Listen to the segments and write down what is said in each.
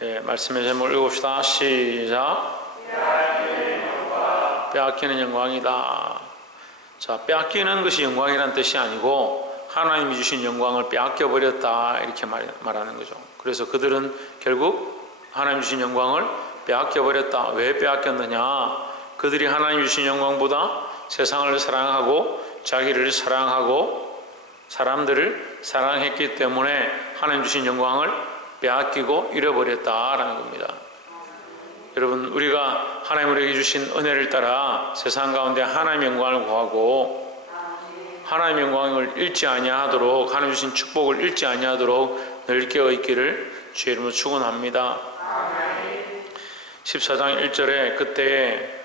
말씀의 제목을 읽읍시다. 시작. 빼앗기는 영광이다. 자, 빼앗기는 것이 영광이란 뜻이 아니고 하나님이 주신 영광을 빼앗겨 버렸다, 이렇게 말하는 거죠. 그래서 그들은 결국 하나님 주신 영광을 빼앗겨 버렸다. 왜 빼앗겼느냐? 그들이 하나님 주신 영광보다 세상을 사랑하고 자기를 사랑하고 사람들을 사랑했기 때문에 하나님 주신 영광을 빼앗기고 잃어버렸다라는 겁니다. 여러분, 우리가 하나님 우리에게 주신 은혜를 따라 세상 가운데 하나님의 영광을 구하고 하나님의 영광을 잃지 아니하도록, 하나님 주신 축복을 잃지 아니하도록 늘 깨어 있기를 주의 이름으로 축원합니다. 14장 1절에 그때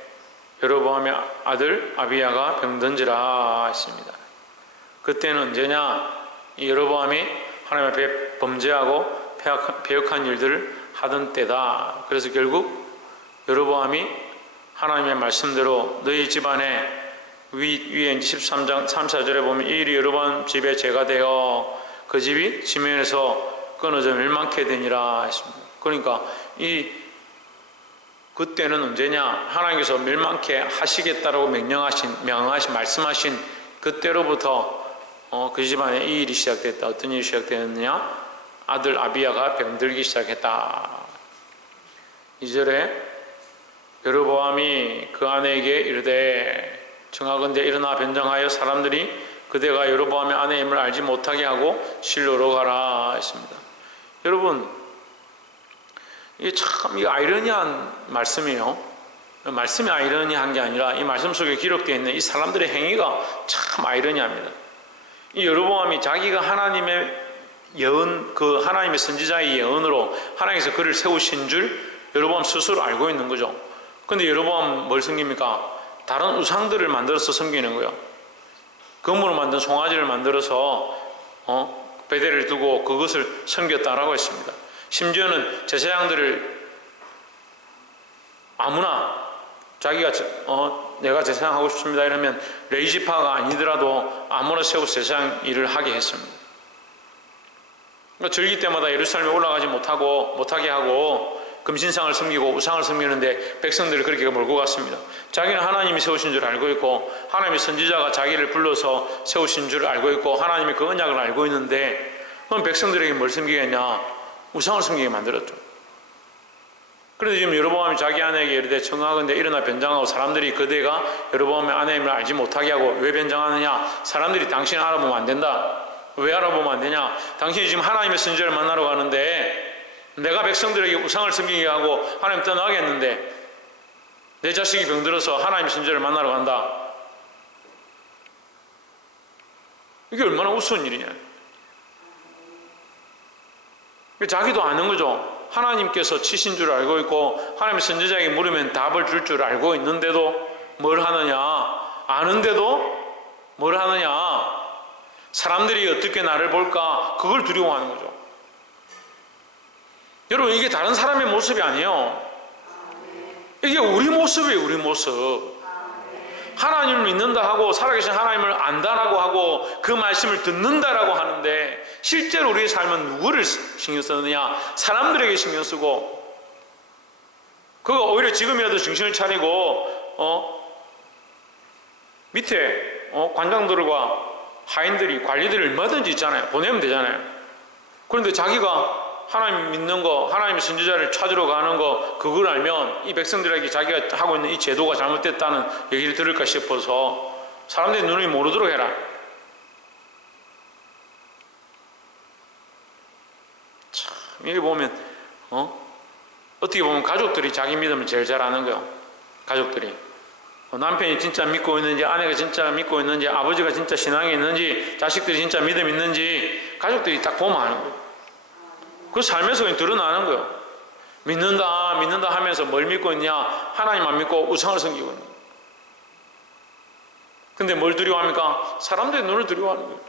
여로보암의 아들 아비야가 병든지라 했습니다. 그때는 언제냐? 이 여로보암이 하나님 앞에 범죄하고 배역한 일들을 하던 때다. 그래서 결국 여로보암이 하나님의 말씀대로 너희 집안에 위에 13장 3, 4절에 보면 이 일이 여로보암 집에 죄가 되어 그 집이 지면에서 끊어져 멸망케 되니라 했습니다. 그러니까 그때는 언제냐? 하나님께서 멸망케 하시겠다라고 말씀하신 그때로부터 그 집안에 이 일이 시작됐다. 어떤 일이 시작되었느냐? 아들 아비야가 병들기 시작했다. 2절에 여로보암이 그 아내에게 이르되 청하건대 일어나 변장하여 사람들이 그대가 여로보암의 아내임을 알지 못하게 하고 실로로 가라 했습니다. 여러분, 이게 참 아이러니한 말씀이에요. 말씀이 아이러니한 게 아니라 이 말씀 속에 기록되어 있는 이 사람들의 행위가 참 아이러니합니다. 이 여로보암이 자기가 하나님의 예언, 그 하나님의 선지자의 예언으로 하나님께서 그를 세우신 줄 여로보암 스스로 알고 있는 거죠. 근데 여로보암 뭘 섬깁니까? 다른 우상들을 만들어서 섬기는 거예요. 금으로 만든 송아지를 만들어서 베델을 두고 그것을 섬겼다라고 했습니다. 심지어는 제사장들을 아무나 자기가 내가 제사장하고 싶습니다 이러면 레위지파가 아니더라도 아무나 세워 제사장 일을 하게 했습니다. 그러니까 절기 때마다 예루살렘에 올라가지 못하게 하고 금신상을 섬기고 우상을 섬기는데 백성들을 그렇게 몰고 갔습니다. 자기는 하나님이 세우신 줄 알고 있고 하나님의 선지자가 자기를 불러서 세우신 줄 알고 있고 하나님의 그 언약을 알고 있는데 그럼 백성들에게 뭘 섬기겠냐? 우상을 섬기게 만들었죠. 그런데 지금 여로보암이 자기 아내에게 이르되 청하건대 일어나 변장하고 사람들이 그대가 여로보암의 아내임을 알지 못하게 하고 왜 변장하느냐? 사람들이 당신을 알아보면 안 된다. 왜 알아보면 안 되냐? 당신이 지금 하나님의 선지자를 만나러 가는데 내가 백성들에게 우상을 섬기게 하고 하나님 떠나게 했는데 내 자식이 병들어서 하나님의 선지자를 만나러 간다. 이게 얼마나 우스운 일이냐? 자기도 아는 거죠. 하나님께서 치신 줄 알고 있고 하나님의 선지자에게 물으면 답을 줄 줄 알고 있는데도 뭘 하느냐? 아는데도 뭘 하느냐? 사람들이 어떻게 나를 볼까? 그걸 두려워하는 거죠. 여러분, 이게 다른 사람의 모습이 아니에요. 이게 우리 모습이에요. 우리 모습. 하나님을 믿는다 하고 살아계신 하나님을 안다라고 하고 그 말씀을 듣는다라고 하는데 실제로 우리의 삶은 누구를 신경 쓰느냐? 사람들에게 신경 쓰고 그거 오히려 지금이라도 정신을 차리고 밑에 관장들과 하인들이 관리들이 얼마든지 있잖아요. 보내면 되잖아요. 그런데 자기가 하나님 믿는 거, 하나님의 선지자를 찾으러 가는 거, 그걸 알면 이 백성들에게 자기가 하고 있는 이 제도가 잘못됐다는 얘기를 들을까 싶어서 사람들이 눈이 모르도록 해라. 참, 여기 보면 어떻게 보면 가족들이 자기 믿음을 제일 잘 아는 거예요. 가족들이 남편이 진짜 믿고 있는지, 아내가 진짜 믿고 있는지, 아버지가 진짜 신앙이 있는지, 자식들이 진짜 믿음 있는지 가족들이 딱 보면 아는 거예요. 그 삶에서 그냥 드러나는 거예요. 믿는다 하면서 뭘 믿고 있냐? 하나님 안 믿고 우상을 섬기고 있는 거예요. 근데 뭘 두려워합니까? 사람들의 눈을 두려워하는 거예요.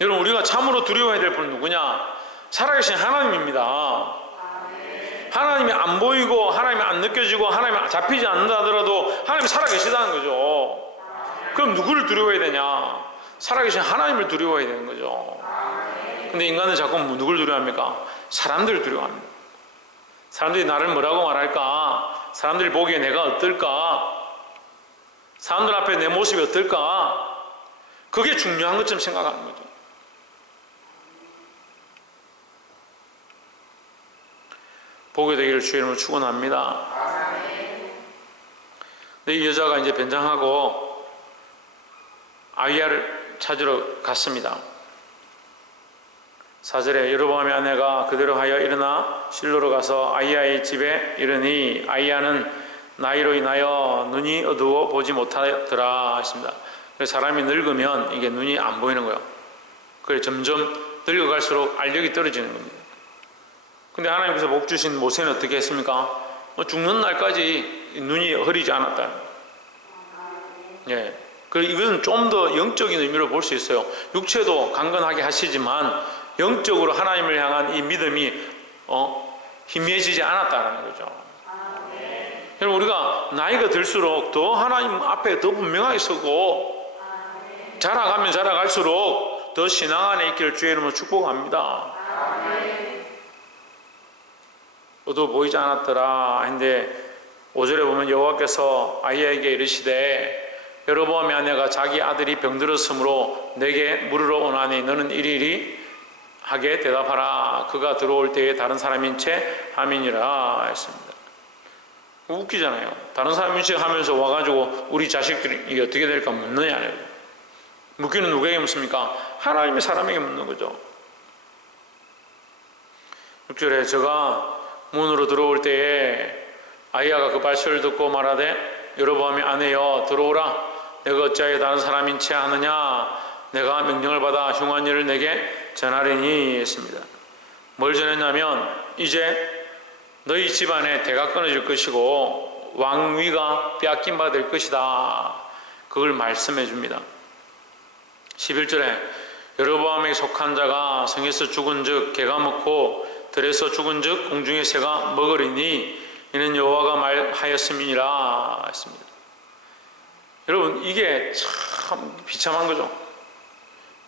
여러분, 우리가 참으로 두려워해야 될 분은 누구냐? 살아계신 하나님입니다. 하나님이 안 보이고 하나님이 안 느껴지고 하나님이 잡히지 않는다 하더라도 하나님이 살아계시다는 거죠. 그럼 누구를 두려워해야 되냐? 살아계신 하나님을 두려워해야 되는 거죠. 근데 인간은 자꾸 누굴 두려워합니까? 사람들을 두려워합니다. 사람들이 나를 뭐라고 말할까? 사람들이 보기에 내가 어떨까? 사람들 앞에 내 모습이 어떨까? 그게 중요한 것처럼 생각하는 거죠. 복이 되기를 주의 이름으로 축원합니다. 근데 이 여자가 이제 변장하고 아이야를 찾으러 갔습니다. 4절에 여로보암의 아내가 그대로 하여 일어나 실로로 가서 아이야의 집에 이르니 아이야는 나이로 인하여 눈이 어두워 보지 못하더라 했습니다. 그래서 사람이 늙으면 이게 눈이 안 보이는 거예요. 그래서 점점 늙어갈수록 알력이 떨어지는 겁니다. 근데 하나님께서 복 주신 모세는 어떻게 했습니까? 죽는 날까지 눈이 흐리지 않았다. 예. 그리고 이건 좀 더 영적인 의미로 볼 수 있어요. 육체도 강건하게 하시지만 영적으로 하나님을 향한 이 믿음이 희미해지지 않았다는 거죠. 여러분, 우리가 나이가 들수록 더 하나님 앞에 더 분명하게 서고 자라가면 자라갈수록 더 신앙 안에 있기를 주의 이름으로 축복합니다. 어두워 보이지 않았더라 했는데 5절에 보면 여호와께서 아이야에게 이르시되 여로보암의 아내가 자기 아들이 병들었으므로 내게 물으러 오나니 너는 이리이리 하게 대답하라. 그가 들어올 때에 다른 사람인 채 함이니라 했습니다. 웃기잖아요. 다른 사람인 채 하면서 와가지고 우리 자식들이 어떻게 될까 묻느냐. 묻기는 누구에게 묻습니까? 하나님의 사람에게 묻는 거죠. 6절에 저가 문으로 들어올 때에 아이야가 그 발소리를 듣고 말하되 여로보암의 아내여 들어오라. 내가 어찌하여 다른 사람인 채 하느냐. 내가 명령을 받아 흉한 일을 내게 전하리니 했습니다. 뭘 전했냐면 이제 너희 집안에 대가 끊어질 것이고 왕위가 빼앗긴 바 될 것이다. 그걸 말씀해 줍니다. 11절에 여로보암에게 속한 자가 성에서 죽은 즉 개가 먹고 들에서 죽은 즉 공중의 새가 먹으리니 이는 여호와가 말하였음이니라 했습니다. 여러분, 이게 참 비참한 거죠.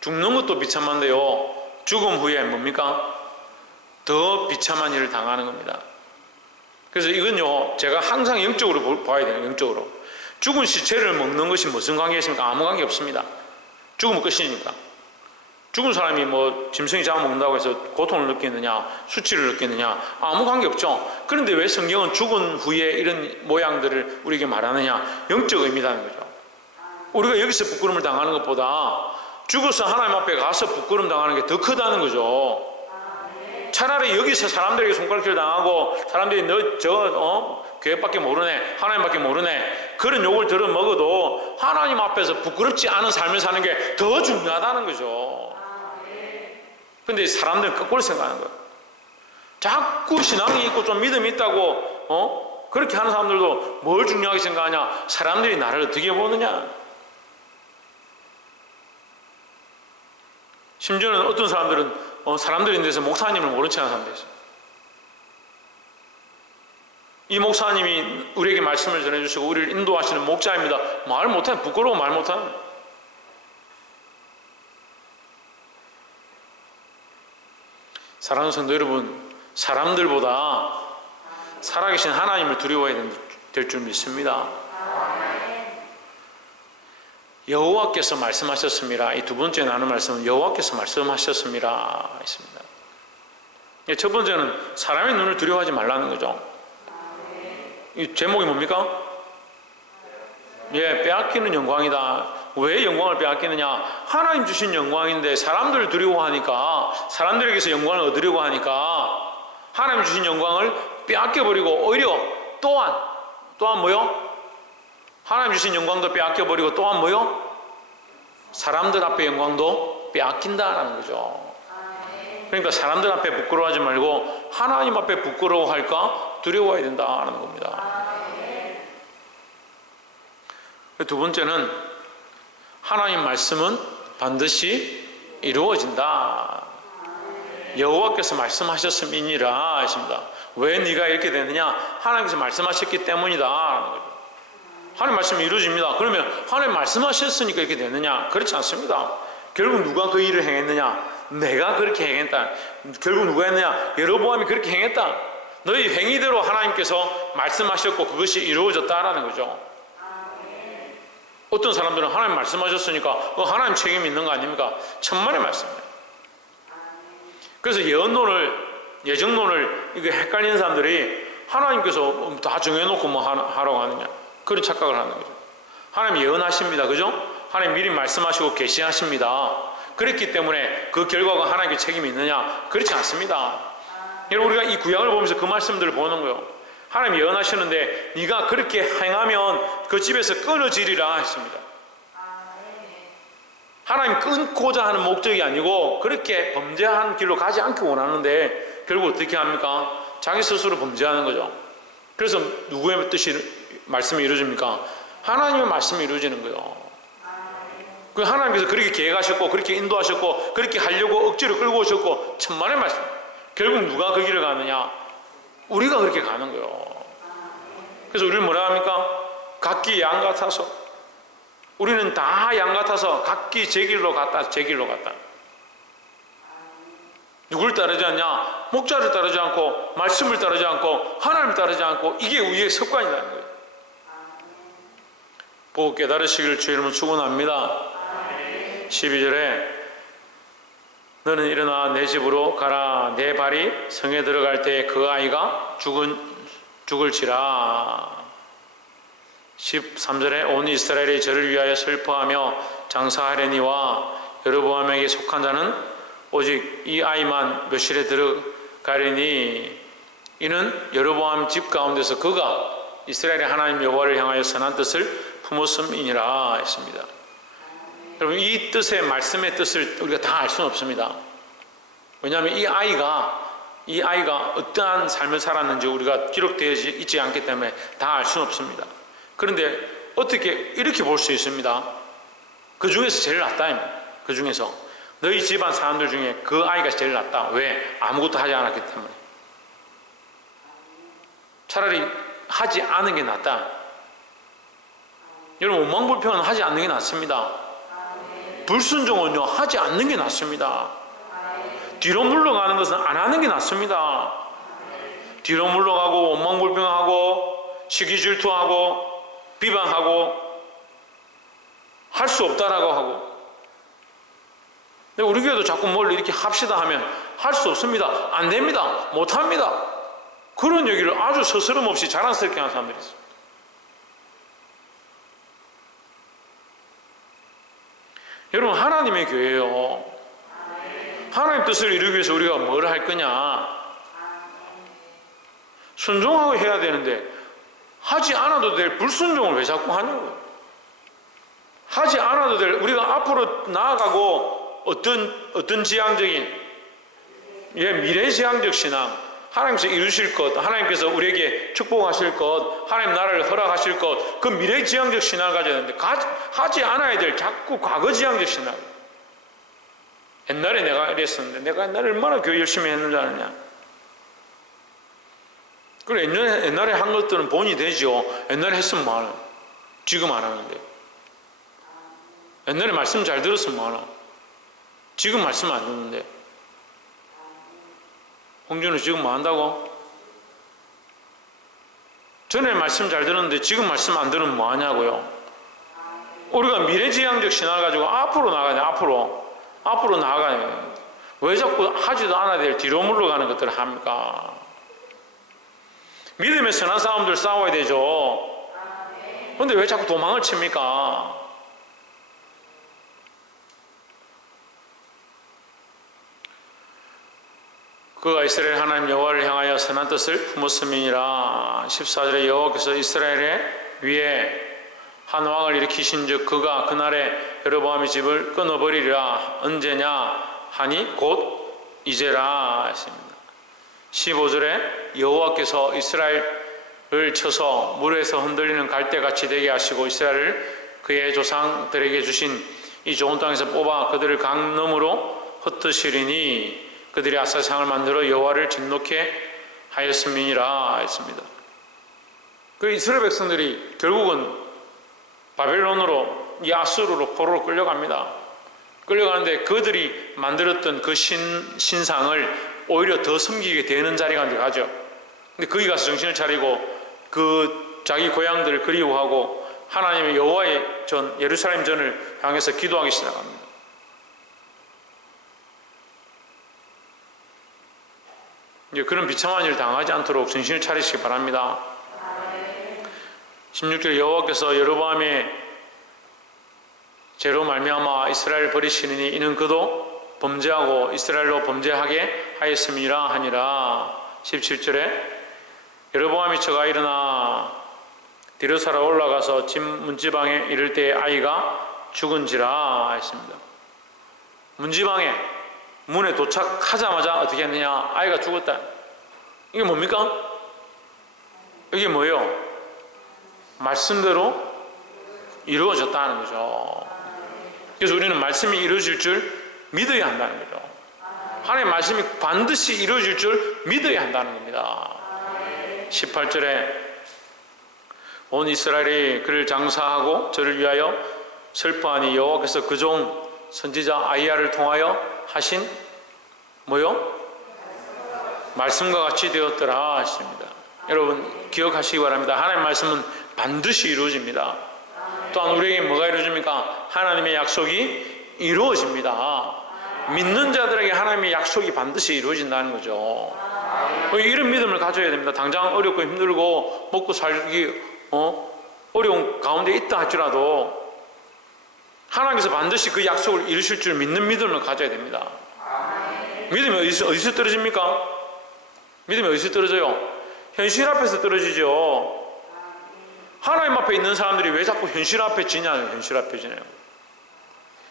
죽는 것도 비참한데요, 죽음 후에 뭡니까? 더 비참한 일을 당하는 겁니다. 그래서 이건요, 제가 항상 영적으로 봐야 돼요. 영적으로. 죽은 시체를 먹는 것이 무슨 관계가 있습니까? 아무 관계 없습니다. 죽으면 끝이니까. 죽은 사람이 뭐 짐승이 잡아먹는다고 해서 고통을 느끼느냐, 수치를 느끼느냐, 아무 관계 없죠. 그런데 왜 성경은 죽은 후에 이런 모양들을 우리에게 말하느냐? 영적 의미라는 거죠. 우리가 여기서 부끄러움을 당하는 것보다 죽어서 하나님 앞에 가서 부끄러움 당하는 게 더 크다는 거죠. 차라리 여기서 사람들에게 손가락질 당하고 사람들이 너 교회밖에 모르네, 하나님밖에 모르네, 그런 욕을 들어 먹어도 하나님 앞에서 부끄럽지 않은 삶을 사는 게 더 중요하다는 거죠. 근데 사람들은 거꾸로 생각하는 거예요. 자꾸 신앙이 있고 좀 믿음이 있다고 그렇게 하는 사람들도 뭘 중요하게 생각하냐? 사람들이 나를 어떻게 보느냐? 심지어는 어떤 사람들은 사람들인 데서 목사님을 모른 척 하는 사람도 있어요. 이 목사님이 우리에게 말씀을 전해주시고 우리를 인도하시는 목자입니다. 말 못하는, 부끄러워 말 못하는. 사랑하는 성도 여러분, 사람들보다 살아계신 하나님을 두려워해야 될 줄 믿습니다. 여호와께서 말씀하셨습니다. 이 두 번째 나눈 말씀은 여호와께서 말씀하셨습니다 했습니다. 첫 번째는 사람의 눈을 두려워하지 말라는 거죠. 이 제목이 뭡니까? 빼앗기는 영광이다. 왜 영광을 빼앗기느냐? 하나님 주신 영광인데 사람들을 두려워하니까, 사람들에게서 영광을 얻으려고 하니까 하나님 주신 영광을 빼앗겨버리고 오히려 또한 뭐요? 하나님 주신 영광도 빼앗겨버리고 또한 뭐요? 사람들 앞에 영광도 빼앗긴다라는 거죠. 그러니까 사람들 앞에 부끄러워하지 말고 하나님 앞에 부끄러워할까 두려워해야 된다는 겁니다. 두 번째는 하나님 말씀은 반드시 이루어진다. 여호와께서 말씀하셨음이니라 했습니다. 왜 네가 이렇게 되느냐? 하나님께서 말씀하셨기 때문이다. 하나님 말씀이 이루어집니다. 그러면 하나님 말씀하셨으니까 이렇게 되느냐? 그렇지 않습니다. 결국 누가 그 일을 행했느냐? 내가 그렇게 행했다. 결국 누가 했느냐? 여로보암이 그렇게 행했다. 너희 행위대로 하나님께서 말씀하셨고 그것이 이루어졌다라는 거죠. 어떤 사람들은 하나님 말씀하셨으니까 하나님 책임이 있는 거 아닙니까? 천만의 말씀이에요. 그래서 예정론을 이게 헷갈리는 사람들이 하나님께서 다 정해놓고 뭐 하라고 하느냐, 그런 착각을 하는 거죠. 하나님 예언하십니다. 그죠? 하나님 미리 말씀하시고 계시하십니다. 그랬기 때문에 그 결과가 하나님께 책임이 있느냐? 그렇지 않습니다. 여러분, 우리가 이 구약을 보면서 그 말씀들을 보는 거예요. 하나님 예언하시는데 네가 그렇게 행하면 그 집에서 끊어지리라 했습니다. 하나님 끊고자 하는 목적이 아니고 그렇게 범죄한 길로 가지 않기 원하는데 결국 어떻게 합니까? 자기 스스로 범죄하는 거죠. 그래서 누구의 뜻이 말씀이 이루어집니까? 하나님의 말씀이 이루어지는 거예요. 그 하나님께서 그렇게 계획하셨고 그렇게 인도하셨고 그렇게 하려고 억지로 끌고 오셨고 천만의 말씀. 결국 누가 그 길을 가느냐? 우리가 그렇게 가는 거예요. 그래서 우리는 뭐라 합니까? 각기 양 같아서, 우리는 다 양 같아서 각기 제 길로 갔다 제 길로 갔다. 누굴 따르지 않냐? 목자를 따르지 않고 말씀을 따르지 않고 하나님을 따르지 않고, 이게 우리의 습관이라는 거예요. 보고 깨달으시기를 주의 이름으로 축원합니다. 12절에 너는 일어나 내 집으로 가라. 내 발이 성에 들어갈 때 그 아이가 죽을지라. 13절에 온 이스라엘이 저를 위하여 슬퍼하며 장사하려니와 여로보암에게 속한 자는 오직 이 아이만 묘실에 들어가리니 이는 여로보암 집 가운데서 그가 이스라엘의 하나님 여호와를 향하여 선한 뜻을 품었음이니라 했습니다. 여러분, 이 뜻의 말씀의 뜻을 우리가 다 알 수는 없습니다. 왜냐하면 이 아이가 어떠한 삶을 살았는지 우리가 기록되어 있지 않기 때문에 다 알 수는 없습니다. 그런데 어떻게 이렇게 볼 수 있습니다. 그 중에서 제일 낫다. 그 중에서 너희 집안 사람들 중에 그 아이가 제일 낫다. 왜? 아무것도 하지 않았기 때문에. 차라리 하지 않은 게 낫다. 여러분, 원망불평은 하지 않는 게 낫습니다. 불순종은요, 하지 않는 게 낫습니다. 뒤로 물러가는 것은 안 하는 게 낫습니다. 뒤로 물러가고 원망불평하고 시기질투하고 비방하고 할 수 없다라고 하고. 근데 우리 교회도 자꾸 뭘 이렇게 합시다 하면 할 수 없습니다. 안 됩니다. 못합니다. 그런 얘기를 아주 서스럼 없이 자랑스럽게 하는 사람들이 있습니다. 여러분, 하나님의 교회예요. 하나님 뜻을 이루기 위해서 우리가 뭘 할 거냐? 순종하고 해야 되는데 하지 않아도 될 불순종을 왜 자꾸 하냐고요. 하지 않아도 될, 우리가 앞으로 나아가고 어떤 지향적인 미래지향적 신앙, 하나님께서 이루실 것, 하나님께서 우리에게 축복하실 것, 하나님 나라를 허락하실 것, 그 미래지향적 신앙을 가져야 되는데 하지 않아야 될 자꾸 과거지향적 신앙. 옛날에 내가 이랬었는데 내가 옛날에 얼마나 교회 열심히 했는지 아느냐. 그리고 옛날에 한 것들은 본이 되죠. 옛날에 했으면 뭐하나. 지금 안 하는데. 옛날에 말씀 잘 들었으면 뭐하나. 지금 말씀 안 듣는데. 홍준은 지금 뭐 한다고? 전에 말씀 잘 들었는데 지금 말씀 안 들으면 뭐 하냐고요. 우리가 미래지향적 신앙을 가지고 앞으로 나가야 돼. 앞으로 나아가야 돼. 왜 자꾸 하지도 않아야 될 뒤로 물러가는 것들을 합니까? 믿음의 선한 싸움들 싸워야 되죠. 그런데 왜 자꾸 도망을 칩니까? 그가 이스라엘 하나님 여호와를 향하여 선한 뜻을 품었음이니라. 14절에 여호와께서 이스라엘의 위에 한 왕을 일으키신 즉 그가 그날에 여로보암의 집을 끊어버리리라. 언제냐 하니 곧 이제라 했습니다. 15절에 여호와께서 이스라엘을 쳐서 물에서 흔들리는 갈대같이 되게 하시고 이스라엘을 그의 조상들에게 주신 이 좋은 땅에서 뽑아 그들을 강 너머로 흩으시리니 그들이 아사상을 만들어 여호와를 진노케 하였음이니라 했습니다. 그 이스라엘 백성들이 결국은 바벨론으로, 이 아수르로 포로로 끌려갑니다. 끌려가는데 그들이 만들었던 그 신상을 오히려 더 섬기게 되는 자리가 가죠. 근데 거기 가서 정신을 차리고 그 자기 고향들을 그리워하고 하나님의 여호와의 전, 예루살렘 전을 향해서 기도하기 시작합니다. 이제 그런 비참한 일을 당하지 않도록 정신을 차리시기 바랍니다. 16절 여호와께서 여로보암의 죄로 말미암아 이스라엘을 버리시느니 이는 그도 범죄하고 이스라엘로 범죄하게 하였음이라 하니라. 17절에 여로보암이 저가 일어나 디르사로 올라가서 집 문지방에 이를 때 아이가 죽은지라 했습니다. 문지방에 문에 도착하자마자 어떻게 했느냐? 아이가 죽었다. 이게 뭡니까? 이게 뭐예요? 말씀대로 이루어졌다는 거죠. 그래서 우리는 말씀이 이루어질 줄 믿어야 한다는 거죠. 하나님의 말씀이 반드시 이루어질 줄 믿어야 한다는 겁니다. 18절에 온 이스라엘이 그를 장사하고 저를 위하여 슬퍼하니 여호와께서 그 종 선지자 아이야를 통하여 하신 뭐요? 말씀과 같이 되었더라 하십니다. 여러분 기억하시기 바랍니다. 하나님의 말씀은 반드시 이루어집니다. 또한 우리에게 뭐가 이루어집니까? 하나님의 약속이 이루어집니다. 믿는 자들에게 하나님의 약속이 반드시 이루어진다는 거죠. 이런 믿음을 가져야 됩니다. 당장 어렵고 힘들고 먹고 살기 어려운 가운데 있다 할지라도 하나님께서 반드시 그 약속을 이루실 줄 믿는 믿음을 가져야 됩니다. 믿음이 어디서 떨어집니까? 믿음이 어디서 떨어져요? 현실 앞에서 떨어지죠. 하나님 앞에 있는 사람들이 왜 자꾸 현실 앞에 지냐요? 현실 앞에 지냐요.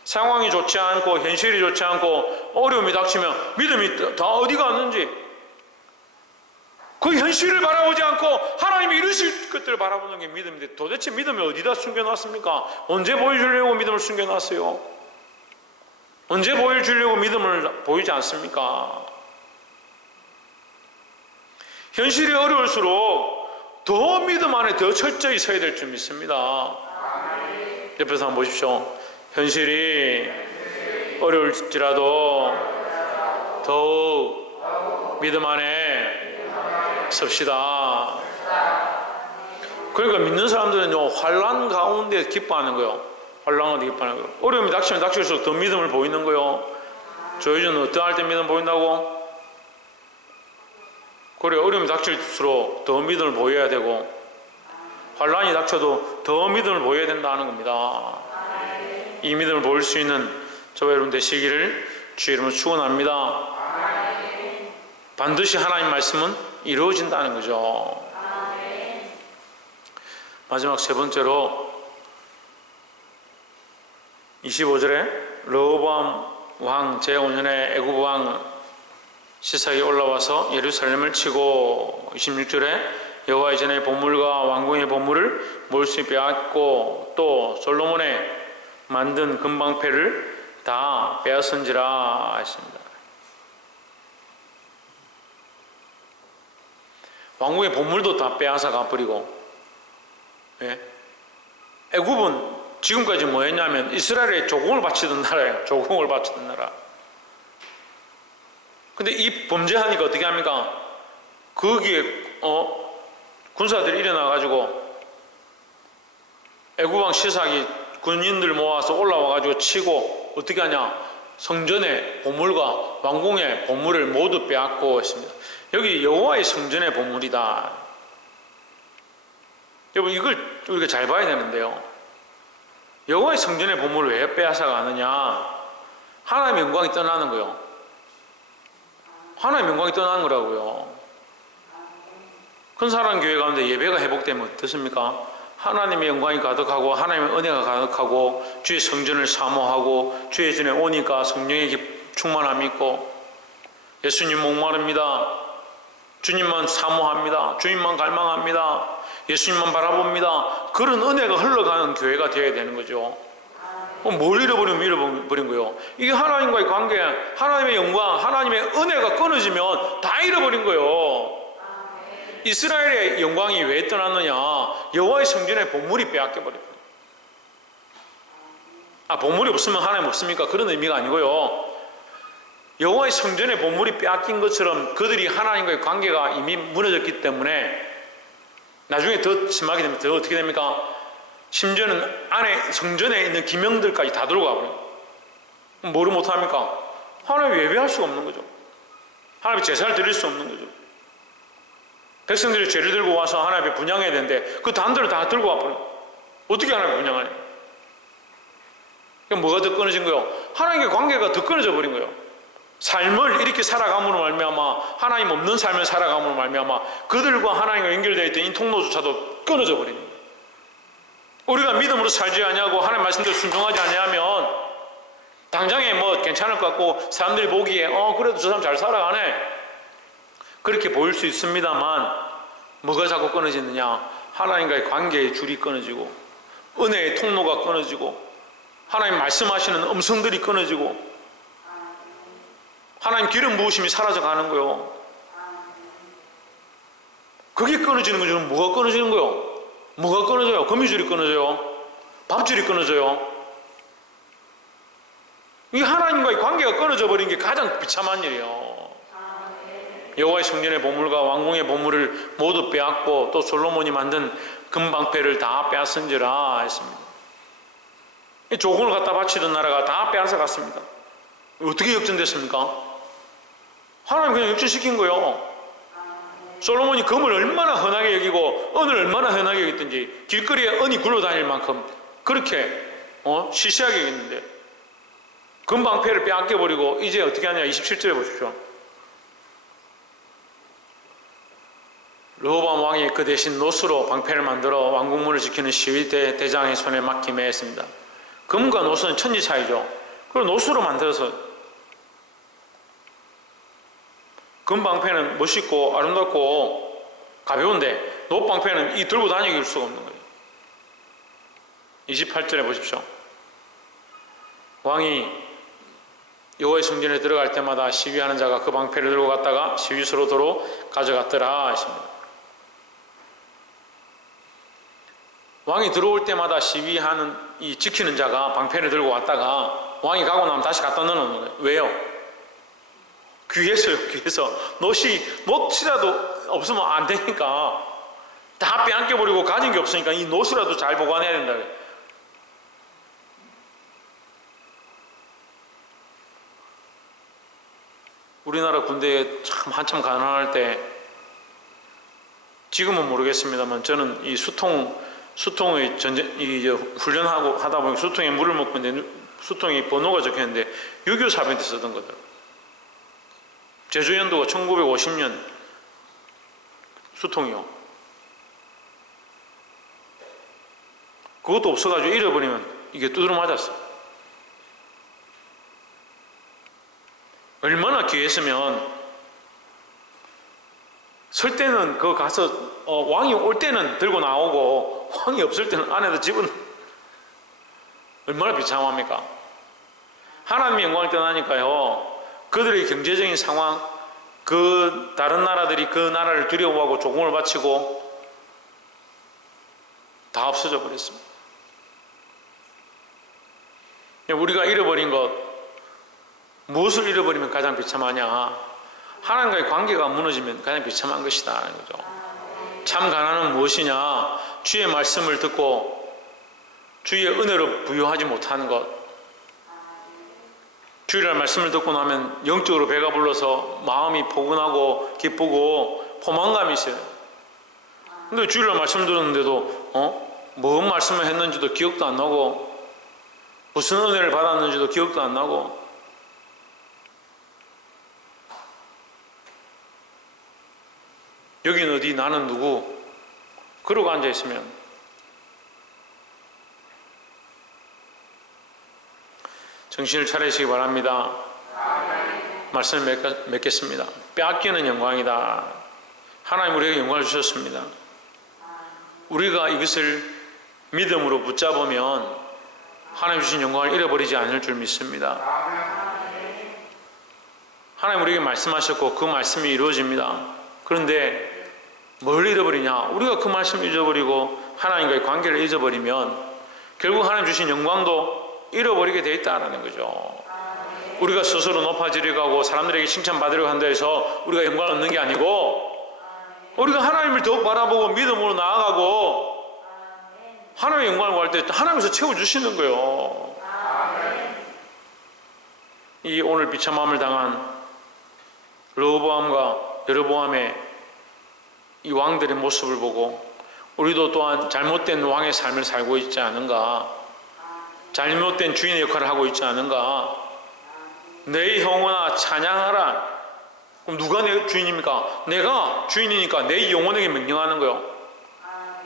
상황이 좋지 않고 현실이 좋지 않고 어려움이 닥치면 믿음이 다 어디 갔는지 그 현실을 바라보지 않고 하나님이 이루실 것들을 바라보는 게 믿음인데 도대체 믿음을 어디다 숨겨놨습니까? 언제 보여주려고 믿음을 숨겨놨어요? 언제 보여주려고 믿음을 보이지 않습니까? 현실이 어려울수록 더 믿음 안에 더 철저히 서야 될 줄 믿습니다. 옆에서 한번 보십시오. 현실이 어려울지라도 더욱 믿음 안에 섭시다. 그러니까 믿는 사람들은요 환난 가운데 기뻐하는 거예요. 환난 가운데 기뻐하는 거예요. 어려움이 닥치면 닥칠수록 더 믿음을 보이는 거예요. 조혜준은 어떠할 때 믿음 보인다고? 그래, 어려움이 닥칠수록 더 믿음을 보여야 되고 환난이 닥쳐도 더 믿음을 보여야 된다는 겁니다. 이 믿음을 보일 수 있는 저와 여러분 되시기를 주의 이름으로 축원합니다. 반드시 하나님 말씀은 이루어진다는 거죠. 마지막 세 번째로 25절에 르호보암 왕 제5년에 애굽 왕 시삭이 올라와서 예루살렘을 치고 26절에 여호와의 전의 보물과 왕궁의 보물을 몰수히 빼앗고 또 솔로몬의 만든 금방패를 다 빼앗은지라 했습니다. 왕궁의 보물도 다 빼앗아 가버리고, 예? 애굽은 지금까지 뭐 했냐면 이스라엘에 조공을 바치던 나라예요. 조공을 바치던 나라. 근데 이 범죄하니까 어떻게 합니까? 거기에 군사들이 일어나가지고 애굽왕 시삭이 군인들 모아서 올라와가지고 치고 어떻게 하냐? 성전의 보물과 왕궁의 보물을 모두 빼앗고 있습니다. 여기 여호와의 성전의 보물이다. 여러분 이걸 우리가 잘 봐야 되는데요. 여호와의 성전의 보물을 왜 빼앗아 가느냐? 하나님의 영광이 떠나는 거예요. 하나님의 영광이 떠나는 거라고요. 큰사랑 교회 가운데 예배가 회복되면 어떻습니까? 하나님의 영광이 가득하고 하나님의 은혜가 가득하고 주의 성전을 사모하고 주의 전에 오니까 성령의 충만함이 있고 예수님 목마릅니다. 주님만 사모합니다. 주님만 갈망합니다. 예수님만 바라봅니다. 그런 은혜가 흘러가는 교회가 되어야 되는 거죠. 뭘 잃어버린 거예요? 이게 하나님과의 관계, 하나님의 영광, 하나님의 은혜가 끊어지면 다 잃어버린 거예요. 이스라엘의 영광이 왜 떠났느냐? 여호와의 성전의 보물이 빼앗겨버렸어요. 보물이 없으면 하나님 없습니까? 그런 의미가 아니고요. 여호와의 성전의 보물이 빼앗긴 것처럼 그들이 하나님과의 관계가 이미 무너졌기 때문에 나중에 더 심하게 되면 더 어떻게 됩니까? 심지어는 안에 성전에 있는 기명들까지 다 들고 가버려요. 뭐를 못합니까? 하나님 예배할 수가 없는 거죠. 하나님 제사를 드릴 수 없는 거죠. 백성들이 죄를 들고 와서 하나님 앞에 분향해야 되는데 그 단들을 다 들고 와버려요. 어떻게 하나님 분향하냐? 그럼 뭐가 더 끊어진 거예요? 하나님과의 관계가 더 끊어져 버린 거예요. 삶을 이렇게 살아감으로 말미암아 하나님 없는 삶을 살아감으로 말미암아 그들과 하나님과 연결되어 있던 이 통로조차도 끊어져 버리는 거예요. 우리가 믿음으로 살지 아니하고 하나님 말씀대로 순종하지 아니하면 당장에 뭐 괜찮을 것 같고 사람들이 보기에 그래도 저 사람 잘 살아가네 그렇게 보일 수 있습니다만 뭐가 자꾸 끊어지느냐? 하나님과의 관계의 줄이 끊어지고 은혜의 통로가 끊어지고 하나님 말씀하시는 음성들이 끊어지고 하나님 기름 부으심이 사라져가는 거예요. 그게 끊어지는 거죠. 뭐가 끊어지는 거예요? 뭐가 끊어져요? 거미줄이 끊어져요? 밥줄이 끊어져요? 이 하나님과의 관계가 끊어져 버린 게 가장 비참한 일이에요. 여호와의 성전의 보물과 왕궁의 보물을 모두 빼앗고 또 솔로몬이 만든 금방패를 다 빼앗은지라 했습니다. 이 조공을 갖다 바치던 나라가 다 빼앗아 갔습니다. 어떻게 역전됐습니까? 하나님 그냥 역전시킨 거예요. 솔로몬이 금을 얼마나 흔하게 여기고 은을 얼마나 흔하게 여겼든지 길거리에 은이 굴러다닐 만큼 그렇게 시시하게 여겼는데 금방패를 빼앗겨버리고 이제 어떻게 하냐? 27절에 보십시오. 르호보암 왕이 그 대신 노스로 방패를 만들어 왕궁문을 지키는 시위대 대장의 손에 맡김에 했습니다. 금과 노스는 천지 차이죠. 그리고 노스로 만들어서 금방패는 멋있고 아름답고 가벼운데 노방패는 이 들고 다니길 수가 없는 거예요. 28절에 보십시오. 왕이 여호와의 성전에 들어갈 때마다 시위하는 자가 그 방패를 들고 갔다가 시위소로 도로 가져갔더라 했습니다. 왕이 들어올 때마다 시위하는 이 지키는 자가 방패를 들고 왔다가 왕이 가고 나면 다시 갖다 넣어놓는 거예요. 왜요? 귀해서요. 귀해서 노시라도 없으면 안 되니까 다 빼앗겨버리고 가진 게 없으니까 이 노시라도 잘 보관해야 된다. 우리나라 군대에 참 한참 가난할 때 지금은 모르겠습니다만 저는 이 수통의 훈련하고 하다 보니 수통에 물을 먹고 있는데 수통에 번호가 적혀있는데 6.25 사변 때 쓰던 거들. 제주연도가 1950년 수통이요. 그것도 없어가지고 잃어버리면 이게 두드러 맞았어. 얼마나 귀했으면 설 때는 그거 가서 왕이 올 때는 들고 나오고 왕이 없을 때는 안에다 집은 얼마나 비참합니까? 하나님의 영광을 떠나니까요. 그들의 경제적인 상황, 그 다른 나라들이 그 나라를 두려워하고 조공을 바치고 다 없어져 버렸습니다. 우리가 잃어버린 것, 무엇을 잃어버리면 가장 비참하냐? 하나님과의 관계가 무너지면 가장 비참한 것이다 하는 거죠. 참 가난은 무엇이냐? 주의 말씀을 듣고 주의 은혜로 부유하지 못하는 것. 주일날 말씀을 듣고 나면 영적으로 배가 불러서 마음이 포근하고 기쁘고 포만감이 있어요. 근데 주일날 말씀 들었는데도 뭔 말씀을 했는지도 기억도 안 나고 무슨 은혜를 받았는지도 기억도 안 나고 여긴 어디 나는 누구 그러고 앉아있으면 정신을 차리시기 바랍니다. 말씀을 맺겠습니다. 빼앗기는 영광이다. 하나님 우리에게 영광을 주셨습니다. 우리가 이것을 믿음으로 붙잡으면 하나님 주신 영광을 잃어버리지 않을 줄 믿습니다. 하나님 우리에게 말씀하셨고 그 말씀이 이루어집니다. 그런데 뭘 잃어버리냐? 우리가 그 말씀을 잊어버리고 하나님과의 관계를 잊어버리면 결국 하나님 주신 영광도 잃어버리게 돼 있다는 거죠. 우리가 스스로 높아지려고 하고 사람들에게 칭찬받으려고 한다 해서 우리가 영광을 얻는 게 아니고, 우리가 하나님을 더욱 바라보고 믿음으로 나아가고 하나님의 영광을 구할 때 하나님께서 채워주시는 거예요. 이 오늘 비참함을 당한 르호보암과 여로보암의 이 왕들의 모습을 보고 우리도 또한 잘못된 왕의 삶을 살고 있지 않은가, 잘못된 주인의 역할을 하고 있지 않은가. 내 영혼아 찬양하라. 그럼 누가 내 주인입니까? 내가 주인이니까 내 영혼에게 명령하는 거예요.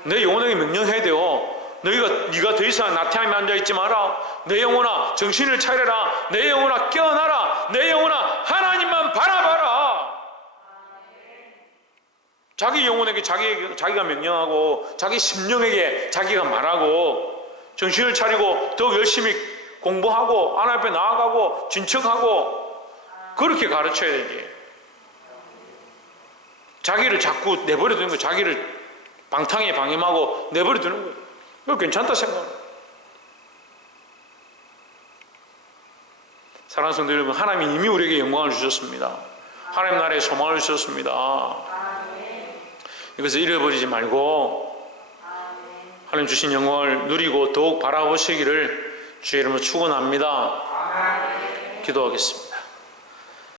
내 영혼에게 명령해야 돼요. 네가 더 이상 나태함에 앉아있지 마라. 내 영혼아 정신을 차려라. 내 영혼아 깨어나라. 내 영혼아 하나님만 바라봐라. 자기 영혼에게 자기가 명령하고 자기 심령에게 자기가 말하고 정신을 차리고 더욱 열심히 공부하고 하나님 앞에 나아가고 진척하고 그렇게 가르쳐야 되지. 자기를 자꾸 내버려 두는 거예요. 자기를 방탕에 방임하고 내버려 두는 거예요. 이거 괜찮다 생각해요. 사랑하는 성도 여러분, 하나님이 이미 우리에게 영광을 주셨습니다. 하나님 나라에 소망을 주셨습니다. 이것을 잃어버리지 말고 하나님 주신 영광을 누리고 더욱 바라보시기를 주의 이름으로 축원합니다. 기도하겠습니다.